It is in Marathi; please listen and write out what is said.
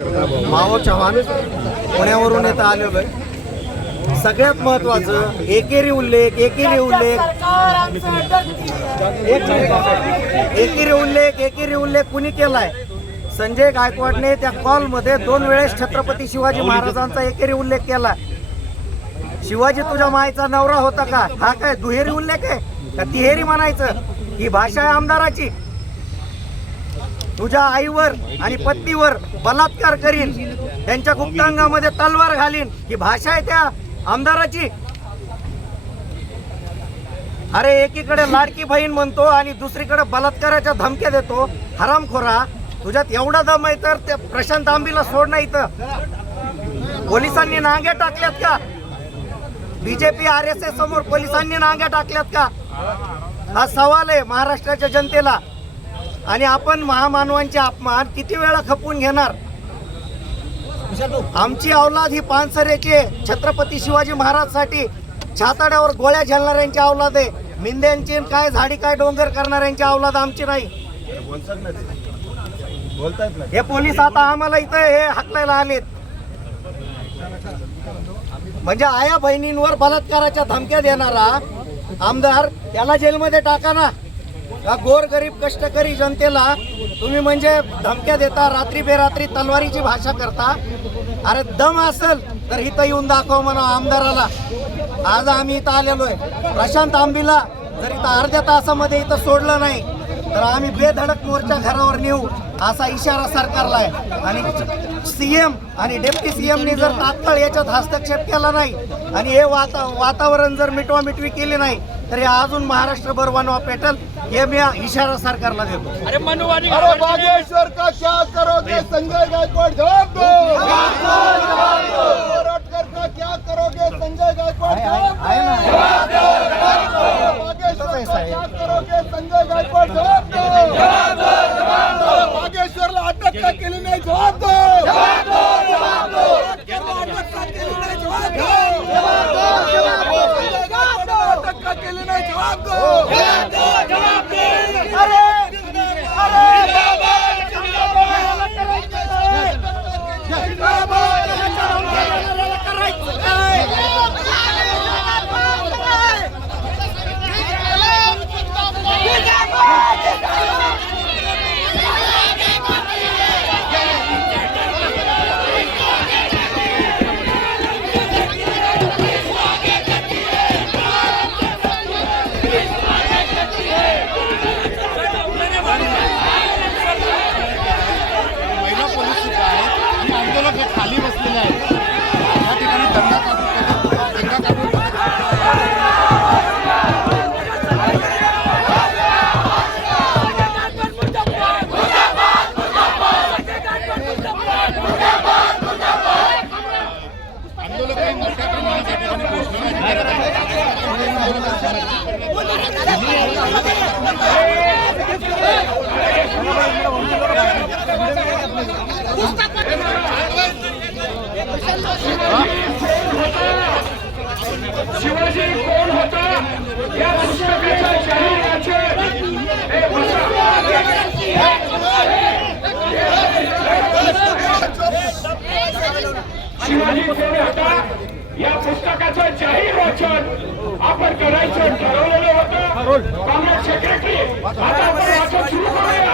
मावो चव्हाण पुण्यावरून येत आलेलो आहे. सगळ्यात महत्वाचं एकेरी उल्लेख कुणी केलाय? संजय गायकवाडने त्या कॉल मध्ये 2 वेळेस छत्रपती शिवाजी महाराजांचा एकेरी उल्लेख केला. शिवाजी तुझ्या मायचा नवरा होता का? हा काय दुहेरी उल्लेख आहे का तिहेरी म्हणायचं? ही भाषा आहे आमदाराची. तुझ्या आईवर आणि पत्नीवर बलात्कार करीन, त्यांच्या गुप्तांगामध्ये तलवार घालीन, ही भाषा आहे त्या आमदाराची. अरे एकीकडे लाडकी बहीण म्हणतो आणि दुसरीकडे बलात्काराच्या धमक्या देतो. हरामखोरा, तुझ्यात एवढा दम आहे तर त्या प्रशांत आंबीला सोड नाही. इथं पोलिसांनी नांग्या टाकल्यात का? बीजेपी RSS समोर पोलिसांनी नांग्या टाकल्यात का? हा सवाल आहे महाराष्ट्राच्या जनतेला. आणि आपण महामानवांचे अपमान किती वेळा खपवून घेणार? आमची औलाद ही पानसरेचे छत्रपती शिवाजी महाराजसाठी छाताड्यावर गोळ्या झेलणाऱ्यांची औलाद आहे. मिंद्यांची काय झाडी काय डोंगर करणाऱ्यांची औलाद आमची नाही. हे पोलीस आता आम्हाला इथं हे हाकलायला आलेत. म्हणजे आया बहिणींवर बलात्काराच्या धमक्या देणारा आमदार त्याला जेलमध्ये टाका ना. गोर गरीब कष्टकरी जनतेला तुम्ही म्हणजे धमक्या देता, रात्री बेरात्री तलवारीची भाषा करता. अरे दम असेल तर इथं येऊन दाखव म्हणा आमदाराला. आज आम्ही इथं आलेलो आहे. प्रशांत आंबीला जर इथं अर्ध्या तासामध्ये इथं सोडलं नाही तर आम्ही बेधडक मोर्चा घरावर नेऊ असा इशारा सरकारला आहे. आणि CM आणि डेप्टी CMने जर तात्काळ याच्यात हस्तक्षेप केला नाही आणि हे वातावरण जर मिटवामिटवी केली नाही तर हे अजून महाराष्ट्रभर वनवा पेटल. हे मी इशारा सरकारला देतो. अरे बागेश्वर का क्या करोगे संजय गायकवाड जवाब दो. रटकर का क्या करोगे संजय गायकवाड जवाब दो. बागेश्वर का क्या करोगे संजय गायकवाड जवाब दो. बागेश्वरला अटक का केली नाही जवाब दो. अटक का केली नाही जवाब दो. खाली बसलेले आहेत. या ठिकाणी दंगा आंदोलक मोठ्या प्रमाणात शिवाजी कोण होता या पुस्तकाच्या जाहिराचे शिवाजी कोण होता या पुस्तकाचं जाहीर वाचन आपण करायचं ठरवलेलं होतं. काँग्रेस सेक्रेटरी आता आपण वाचन सुरू करूया.